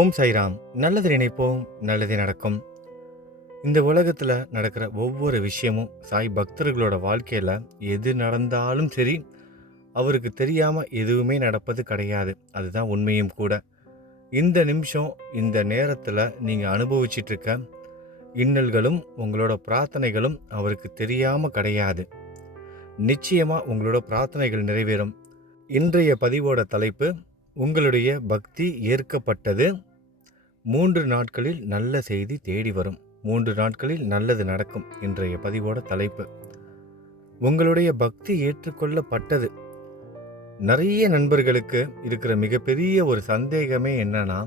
ஓம் சாய்ராம். நல்லது நினைப்போம், நல்லதே நடக்கும். இந்த உலகத்தில் நடக்கிற ஒவ்வொரு விஷயமும் சாய் பக்தர்களோட வாழ்க்கையில் எது நடந்தாலும் சரி, அவருக்கு தெரியாமல் எதுவுமே நடப்பது கிடையாது. அதுதான் உண்மையும் கூட. இந்த நிமிஷம், இந்த நேரத்தில் நீங்கள் அனுபவிச்சிட்டு இருக்க இன்னல்களும் உங்களோட பிரார்த்தனைகளும் அவருக்கு தெரியாமல் கிடையாது. நிச்சயமாக உங்களோட பிரார்த்தனைகள் நிறைவேறும். இன்றைய பதிவோட தலைப்பு, உங்களுடைய பக்தி ஏற்கப்பட்டது. 3 நாட்களில் நல்ல செய்தி தேடி வரும். 3 நாட்களில் நல்லது நடக்கும். இன்றைய பதிவோட தலைப்பு, உங்களுடைய பக்தி ஏற்றுக்கொள்ளப்பட்டது. நிறைய நண்பர்களுக்கு இருக்கிற மிகப்பெரிய ஒரு சந்தேகமே என்னன்னா,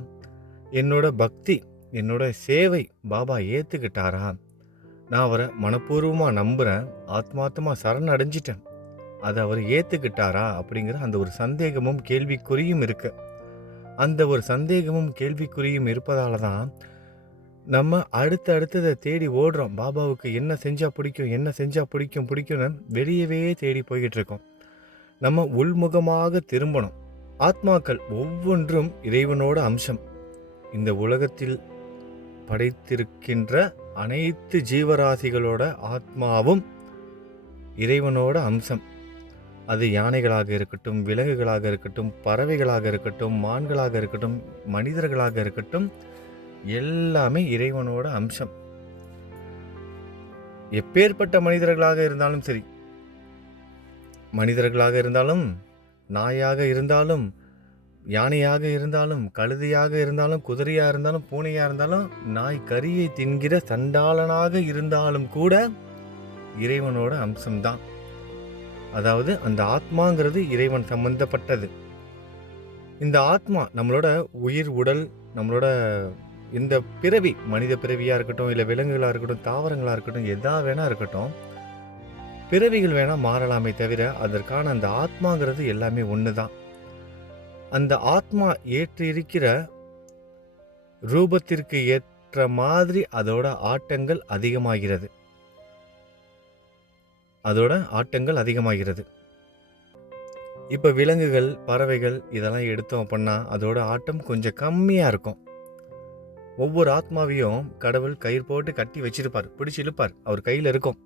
என்னோட பக்தி, என்னோட சேவை பாபா ஏற்றுக்கிட்டாரா? நான் அவரை மனப்பூர்வமாக நம்புகிறேன், ஆத்மார்த்தமாக சரண் அடைஞ்சிட்டேன், அதை அவர் ஏற்றுக்கிட்டாரா அப்படிங்கிற அந்த ஒரு சந்தேகமும் கேள்விக்குறியும் இருக்கு. அந்த ஒரு சந்தேகமும் கேள்விக்குறியும் இருப்பதால தான் நம்ம அடுத்ததை தேடி ஓடுறோம். பாபாவுக்கு என்ன செஞ்சால் பிடிக்கும், என்ன செஞ்சால் பிடிக்கும்னு வெளியவே தேடி போய்கிட்டு இருக்கோம். நம்ம உள்முகமாக திரும்பணும். ஆத்மாக்கள் ஒவ்வொன்றும் இறைவனோட அம்சம். இந்த உலகத்தில் படைத்திருக்கின்ற அனைத்து ஜீவராசிகளோட ஆத்மாவும் இறைவனோட அம்சம். அது யானைகளாக இருக்கட்டும், விலங்குகளாக இருக்கட்டும், பறவைகளாக இருக்கட்டும், மான்களாக இருக்கட்டும், மனிதர்களாக இருக்கட்டும், எல்லாமே இறைவனோட அம்சம். எப்பேற்பட்ட மனிதர்களாக இருந்தாலும் சரி, மனிதர்களாக இருந்தாலும், நாயாக இருந்தாலும், யானையாக இருந்தாலும், கழுதையாக இருந்தாலும், குதிரையாக இருந்தாலும், பூனையாக இருந்தாலும், நாய் கறியை தின்கிற சண்டாளனாக இருந்தாலும் கூட இறைவனோட அம்சம்தான். அதாவது அந்த ஆத்மாங்கிறது இறைவன் சம்பந்தப்பட்டது. இந்த ஆத்மா நம்மளோட உயிர், உடல், நம்மளோட இந்த பிறவி, மனித பிறவியாக இருக்கட்டும், இல்லை விலங்குகளாக இருக்கட்டும், தாவரங்களாக இருக்கட்டும், எதா வேணா இருக்கட்டும், பிறவிகள் வேணா மாறலாமே தவிர அதற்கான அந்த ஆத்மாங்கிறது எல்லாமே ஒன்று தான். அந்த ஆத்மா ஏற்று இருக்கிற ரூபத்திற்கு ஏற்ற மாதிரி அதோட ஆட்டங்கள் அதிகமாகிறது. இப்போ விலங்குகள், பறவைகள் இதெல்லாம் எடுத்தோம் அப்படின்னா அதோட ஆட்டம் கொஞ்சம் கம்மியாக இருக்கும். ஒவ்வொரு ஆத்மாவையும் கடவுள் கயிறு போட்டு கட்டி வச்சிருப்பார், பிடிச்சி இழுப்பார், அவர் கையில் இருக்கும்.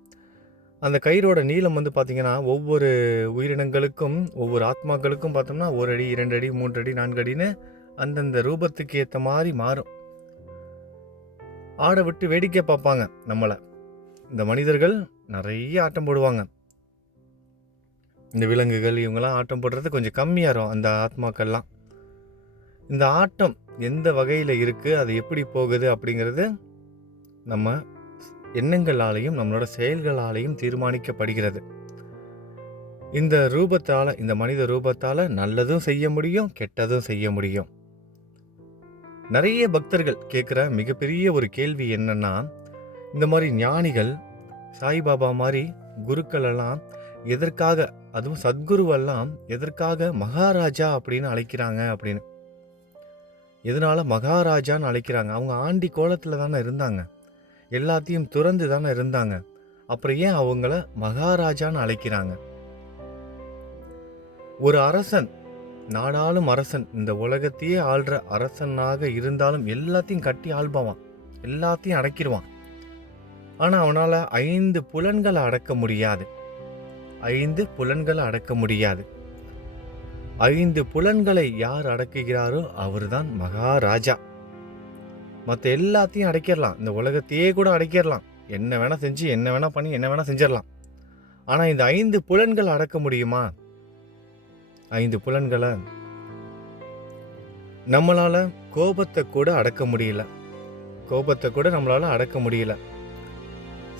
அந்த கயிறோட நீளம் பார்த்தீங்கன்னா ஒவ்வொரு உயிரினங்களுக்கும், ஒவ்வொரு ஆத்மாக்களுக்கும் பார்த்தோம்னா 1 அடி, 2 அடி, 3 அடி, 4 அடின்னு அந்தந்த ரூபத்துக்கு ஏற்ற மாதிரி மாறும். ஆட விட்டு வேடிக்கை பார்ப்பாங்க நம்மளை. இந்த மனிதர்கள் நிறைய ஆட்டம் போடுவாங்க. இந்த விலங்குகள் இவங்கெல்லாம் ஆட்டம் போடுறது கொஞ்சம் கம்மியாக இருக்கும். அந்த ஆத்மாக்கள்லாம் இந்த ஆட்டம் எந்த வகையில் இருக்குது, அது எப்படி போகுது அப்படிங்கிறது நம்ம எண்ணங்களாலையும் நம்மளோட செயல்களாலையும் தீர்மானிக்கப்படுகிறது. இந்த ரூபத்தால், இந்த மனித ரூபத்தால் நல்லதும் செய்ய முடியும், கெட்டதும் செய்ய முடியும். நிறைய பக்தர்கள் கேட்குற மிகப்பெரிய ஒரு கேள்வி என்னன்னா, இந்த மாதிரி ஞானிகள், சாய்பாபா மாதிரி குருக்கள் எல்லாம் எதற்காக, அதுவும் சத்குருவெல்லாம் எதற்காக மகாராஜா அப்படின்னு அழைக்கிறாங்க அப்படின்னு. எதனால மகாராஜான்னு அழைக்கிறாங்க? அவங்க ஆண்டி கோலத்தில் தானே இருந்தாங்க, எல்லாத்தையும் துறந்து தானே இருந்தாங்க. அப்புறம் ஏன் அவங்கள மகாராஜான்னு அழைக்கிறாங்க? ஒரு அரசன், நாடாளும் அரசன், இந்த உலகத்தையே ஆள்ற அரசனாக இருந்தாலும் எல்லாத்தையும் கட்டி ஆள்பவான், எல்லாத்தையும் அடக்கிடுவான். ஆனால் அவனால் 5 புலன்களை அடக்க முடியாது. 5 புலன்களை அடக்க முடியாது. 5 புலன்களை யார் அடக்குகிறாரோ அவர்தான் மகாராஜா. மற்ற எல்லாத்தையும் அடக்கிடலாம், இந்த உலகத்தையே கூட அடக்கிடலாம், என்ன வேணா செஞ்சு, என்ன வேணா பண்ணி, என்ன வேணா செஞ்சிடலாம். ஆனால் இந்த 5 புலன்களை அடக்க முடியுமா? 5 புலன்களை நம்மளால கோபத்தை கூட அடக்க முடியல. கோபத்தை கூட நம்மளால அடக்க முடியல.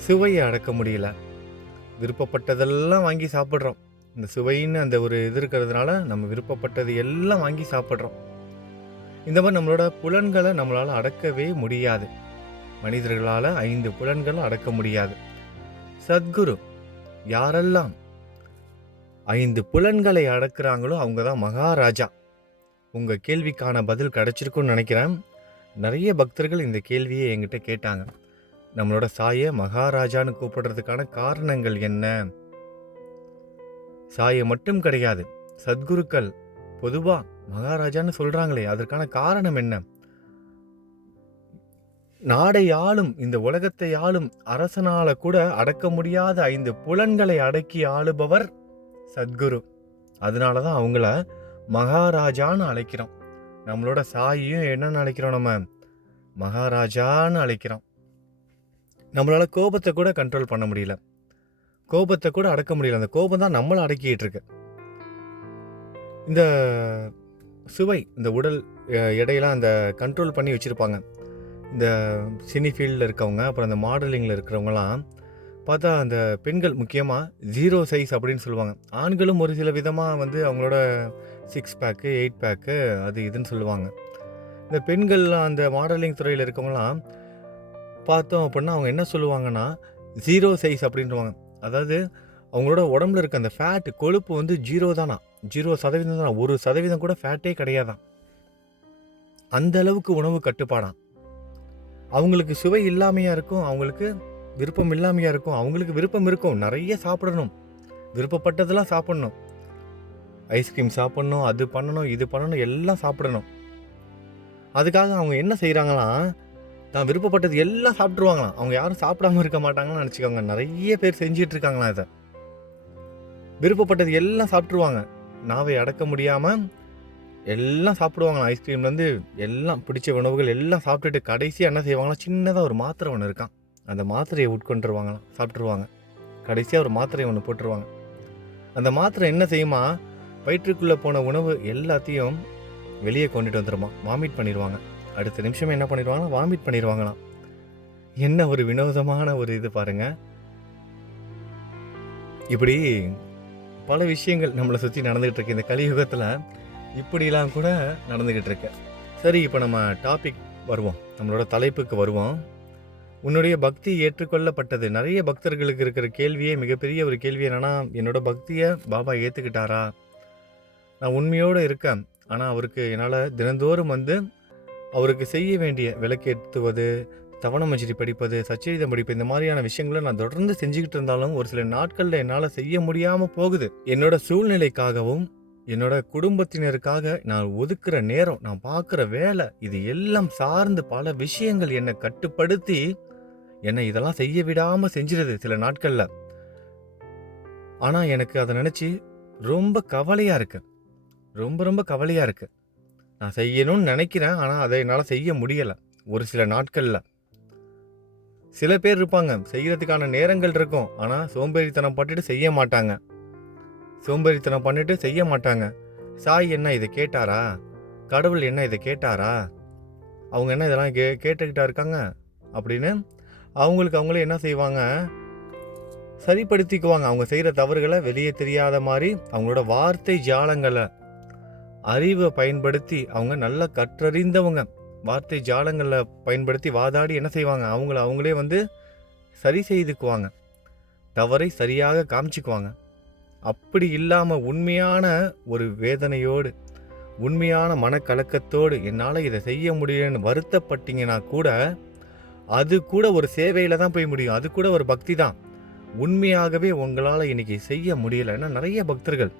சுவையை அடக்க முடியல. விருப்பப்பட்டதெல்லாம் வாங்கி சாப்பிட்றோம். இந்த சுவைன்னு அந்த ஒரு இது இருக்கிறதுனால நம்ம விருப்பப்பட்டது எல்லாம் வாங்கி சாப்பிட்றோம். இந்த மாதிரி நம்மளோட புலன்களை நம்மளால் அடக்கவே முடியாது. மனிதர்களால் 5 புலன்களை அடக்க முடியாது. சத்குரு யாரெல்லாம் 5 புலன்களை அடக்குறாங்களோ அவங்க தான் மகாராஜா. உங்கள் கேள்விக்கான பதில் கிடைச்சிருக்குன்னு நினைக்கிறேன். நிறைய பக்தர்கள் இந்த கேள்வியை என்கிட்ட கேட்டாங்க. நம்மளோட சாயை மகாராஜான்னு கூப்பிடுறதுக்கான காரணங்கள் என்ன? சாயை மட்டும் கிடையாது, சத்குருக்கள் பொதுவாக மகாராஜான்னு சொல்கிறாங்களே, அதற்கான காரணம் என்ன? நாடை ஆளும், இந்த உலகத்தை ஆளும் அரசனால கூட அடக்க முடியாத 5 புலன்களை அடக்கி ஆளுபவர் சத்குரு. அதனால தான் அவங்கள மகாராஜான்னு அழைக்கிறோம். நம்மளோட சாயியும் என்னன்னு அழைக்கிறோம்? நம்ம மகாராஜான்னு அழைக்கிறோம். நம்மளால கோபத்தை கூட கண்ட்ரோல் பண்ண முடியல, கோபத்தை கூட அடக்க முடியல. அந்த கோபம் தான் நம்மளை அடக்கிட்டு இருக்கு. இந்த சுவை, இந்த உடல் எடையெல்லாம் அந்த கண்ட்ரோல் பண்ணி வச்சுருப்பாங்க. இந்த சினி ஃபீல்டில் இருக்கவங்க, அப்புறம் அந்த மாடலிங்கில் இருக்கிறவங்களாம் பார்த்தா அந்த பெண்கள் முக்கியமாக 0 சைஸ் அப்படின்னு சொல்லுவாங்க. ஆண்களும் ஒரு சில விதமாக வந்து அவங்களோட 6 பேக்கு 8 பேக்கு அது இதுன்னு சொல்லுவாங்க. இந்த பெண்கள்லாம் அந்த மாடலிங் துறையில் இருக்கவங்களாம் பார்த்தோம் அப்படின்னா அவங்க என்ன சொல்லுவாங்கன்னா 0 சைஸ் அப்படின்வாங்க. அதாவது அவங்களோட உடம்புல இருக்க அந்த ஃபேட், கொழுப்பு வந்து 0 தானா, 0% தானா, 1% கூட ஃபேட்டே கிடையாதான். அந்த அளவுக்கு உணவு கட்டுப்பாடாம். அவங்களுக்கு சுவை இல்லாமையாக இருக்கும், அவங்களுக்கு விருப்பம் இல்லாமையாக இருக்கும். அவங்களுக்கு விருப்பம் இருக்கும், நிறைய சாப்பிடணும், விருப்பப்பட்டதெல்லாம் சாப்பிடணும், ஐஸ்கிரீம் சாப்பிடணும், அது பண்ணணும், இது பண்ணணும், எல்லாம் சாப்பிடணும். அதுக்காக அவங்க என்ன செய்கிறாங்களாம், தான் விருப்பப்பட்டது எல்லாம் சாப்பிட்ருவாங்களாம். அவங்க யாரும் சாப்பிடாம இருக்க மாட்டாங்கன்னு நினச்சிக்கோங்க. நிறைய பேர் செஞ்சிட்டு இருக்காங்களாம் இதை. விருப்பப்பட்டது எல்லாம் சாப்பிட்ருவாங்க, நாவை அடக்க முடியாமல் எல்லாம் சாப்பிடுவாங்களாம். ஐஸ்கிரீம்லேருந்து எல்லாம் பிடிச்ச உணவுகள் எல்லாம் சாப்பிட்டுட்டு கடைசியாக என்ன செய்வாங்களாம், சின்னதாக ஒரு மாத்திரை ஒன்று இருக்கான், அந்த மாத்திரையை உட்கொண்டுருவாங்களாம், சாப்பிட்ருவாங்க. கடைசியாக ஒரு மாத்திரையை ஒன்று போட்டுருவாங்க. அந்த மாத்திரை என்ன செய்யுமா, வயிற்றுக்குள்ளே போன உணவு எல்லாத்தையும் வெளியே கொண்டுட்டு வந்துடுமா, வாமிட் பண்ணிடுவாங்க. அடுத்த நிமிஷமே என்ன பண்ணிடுவாங்கன்னா வாமிட் பண்ணிடுவாங்களாம். என்ன ஒரு வினோதமான ஒரு இது பாருங்க. இப்படி பல விஷயங்கள் நம்மளை சுற்றி நடந்துகிட்டு இருக்கு. இந்த கலியுகத்தில் இப்படிலாம் கூட நடந்துக்கிட்டு இருக்கு. சரி, இப்போ நம்ம டாபிக் வருவோம், நம்மளோட தலைப்புக்கு வருவோம். உன்னுடைய பக்தி ஏற்றுக்கொள்ளப்பட்டது. நிறைய பக்தர்களுக்கு இருக்கிற கேள்வியே, மிகப்பெரிய ஒரு கேள்வி என்னென்னா, என்னோட பக்தியை பாபா ஏற்றுக்கிட்டாரா? நான் உண்மையோடு இருக்கேன், ஆனால் அவருக்கு என்னால் தினந்தோறும் வந்து அவருக்கு செய்ய வேண்டிய விளக்கேற்றுவது, தவண மஜ்ரி படிப்பது, சச்சரிதம் படிப்பது, இந்த மாதிரியான விஷயங்களை நான் தொடர்ந்து செஞ்சுக்கிட்டு இருந்தாலும் ஒரு சில நாட்களில் என்னால் செய்ய முடியாமல் போகுது. என்னோட சூழ்நிலைக்காகவும் என்னோட குடும்பத்தினருக்காக நான் ஒதுக்குற நேரம், நான் பார்க்குற வேலை, இது எல்லாம் சார்ந்து பல விஷயங்கள் என்னை கட்டுப்படுத்தி என்னை இதெல்லாம் செய்ய விடாமல் செஞ்சிருது சில நாட்களில். ஆனால் எனக்கு அதை நினச்சி ரொம்ப கவலையாக இருக்கு, ரொம்ப ரொம்ப கவலையாக இருக்கு. நான் செய்யணும்னு நினைக்கிறேன், ஆனால் அதை என்னால் செய்ய முடியலை ஒரு சில நாட்களில். சில பேர் இருப்பாங்க, செய்கிறதுக்கான நேரங்கள் இருக்கும், ஆனால் சோம்பேறித்தனம் பட்டுட்டு செய்ய மாட்டாங்க, சோம்பேறித்தனம் பண்ணிட்டு செய்ய மாட்டாங்க. சாய் என்ன இதை கேட்டாரா, கடவுள் என்ன இதை கேட்டாரா, அவங்க என்ன இதெல்லாம் கேட்டுக்கிட்டா இருக்காங்க அப்படின்னு அவங்களுக்கு அவங்களே என்ன செய்வாங்க, சரிப்படுத்திக்குவாங்க. அவங்க செய்கிற தவறுகளை வெளியே தெரியாத மாதிரி அவங்களோட வார்த்தை ஜாலங்களை, அறிவை பயன்படுத்தி, அவங்க நல்லா கற்றறிந்தவங்க, வார்த்தை ஜாலங்களை பயன்படுத்தி வாதாடி என்ன செய்வாங்க, அவங்களே வந்து சரி செய்துக்குவாங்க, தவறை சரியாக காமிச்சிக்குவாங்க. அப்படி இல்லாமல் உண்மையான ஒரு வேதனையோடு, உண்மையான மனக்கலக்கத்தோடு என்னால் இதை செய்ய முடியலன்னு வருத்தப்பட்டீங்கன்னா கூட அது கூட ஒரு சேவையில் தான் போய் முடியும், அது கூட ஒரு பக்தி தான். உண்மையாகவே உங்களால் இன்றைக்கி செய்ய முடியலை. ஏன்னா நிறைய பக்தர்கள்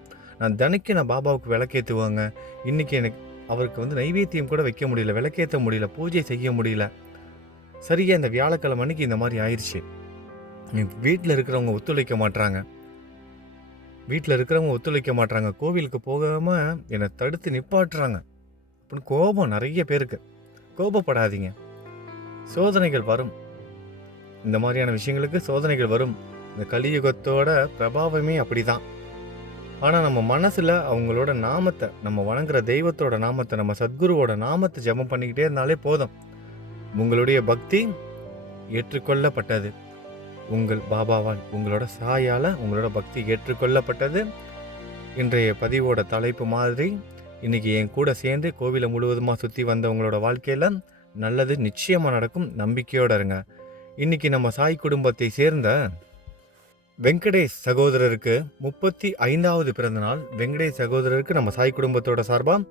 நான் பாபாவுக்கு விளக்கேற்றுவாங்க, இன்றைக்கி எனக்கு அவருக்கு வந்து நைவேத்தியம் கூட வைக்க முடியல, விளக்கேற்ற முடியல, பூஜை செய்ய முடியல. சரியாக இந்த வியாழக்கிழமை அன்னைக்கு இந்த மாதிரி ஆயிடுச்சு. வீட்டில் இருக்கிறவங்க ஒத்துழைக்க மாட்டாங்க, கோவிலுக்கு போகாமல் என்னை தடுத்து நிப்பாட்டுறாங்க அப்படின்னு கோபம் நிறைய பேருக்கு. கோபப்படாதீங்க, சோதனைகள் வரும், இந்த மாதிரியான விஷயங்களுக்கு சோதனைகள் வரும். இந்த கலியுகத்தோட பிரபாவமே அப்படி தான். ஆனால் நம்ம மனசில் அவங்களோட நாமத்தை, நம்ம வணங்குற தெய்வத்தோட நாமத்தை, நம்ம சத்குருவோட நாமத்தை ஜெபம் பண்ணிக்கிட்டே இருந்தாலே போதும். உங்களுடைய பக்தி ஏற்றுக்கொள்ளப்பட்டது. உங்கள் பாபாவால், உங்களோட சாயால் உங்களோட பக்தி ஏற்றுக்கொள்ளப்பட்டது. இன்றைய பதிவோட தலைப்பு மாதிரி இன்றைக்கி என் கூட சேர்ந்து கோவிலை முழுவதுமாக சுற்றி வந்தவங்களோட வாழ்க்கையில் நல்லது நிச்சயமாக நடக்கும், நம்பிக்கையோடு இருங்க. இன்றைக்கி நம்ம சாய் குடும்பத்தை சேர்ந்த வெங்கடேஷ் சகோதரருக்கு 35வது பிறந்தநாள். வெங்கடேஷ் சகோதரருக்கு நம்ம சாய் குடும்பத்தோட சார்பாக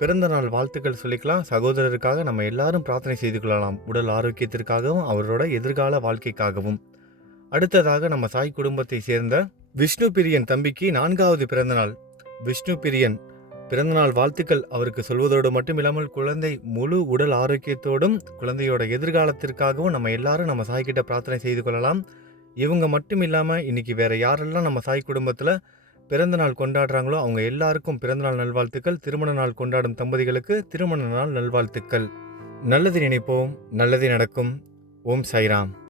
பிறந்தநாள் வாழ்த்துக்கள் சொல்லிக்கலாம். சகோதரருக்காக நம்ம எல்லாரும் பிரார்த்தனை செய்து கொள்ளலாம், உடல் ஆரோக்கியத்திற்காகவும் அவரோட எதிர்கால வாழ்க்கைக்காகவும். அடுத்ததாக நம்ம சாய் குடும்பத்தை சேர்ந்த விஷ்ணு பிரியன் தம்பிக்கு 4வது பிறந்தநாள். விஷ்ணு பிரியன் பிறந்தநாள் வாழ்த்துக்கள் அவருக்கு சொல்வதோடு மட்டும் இல்லாமல் குழந்தை முழு உடல் ஆரோக்கியத்தோடும் குழந்தையோட எதிர்காலத்திற்காகவும் நம்ம எல்லாரும் நம்ம சாய்கிட்ட பிரார்த்தனை செய்து கொள்ளலாம். இவங்க மட்டும் இல்லாமல் இன்னைக்கு வேற யாரெல்லாம் நம்ம சாய் குடும்பத்தில் பிறந்த நாள் கொண்டாடுறாங்களோ அவங்க எல்லாருக்கும் பிறந்தநாள் நல்வாழ்த்துக்கள். திருமண நாள் கொண்டாடும் தம்பதிகளுக்கு திருமண நாள் நல்வாழ்த்துக்கள். நல்லது நினைப்போம், நல்லது நடக்கும். ஓம் சாய்ராம்.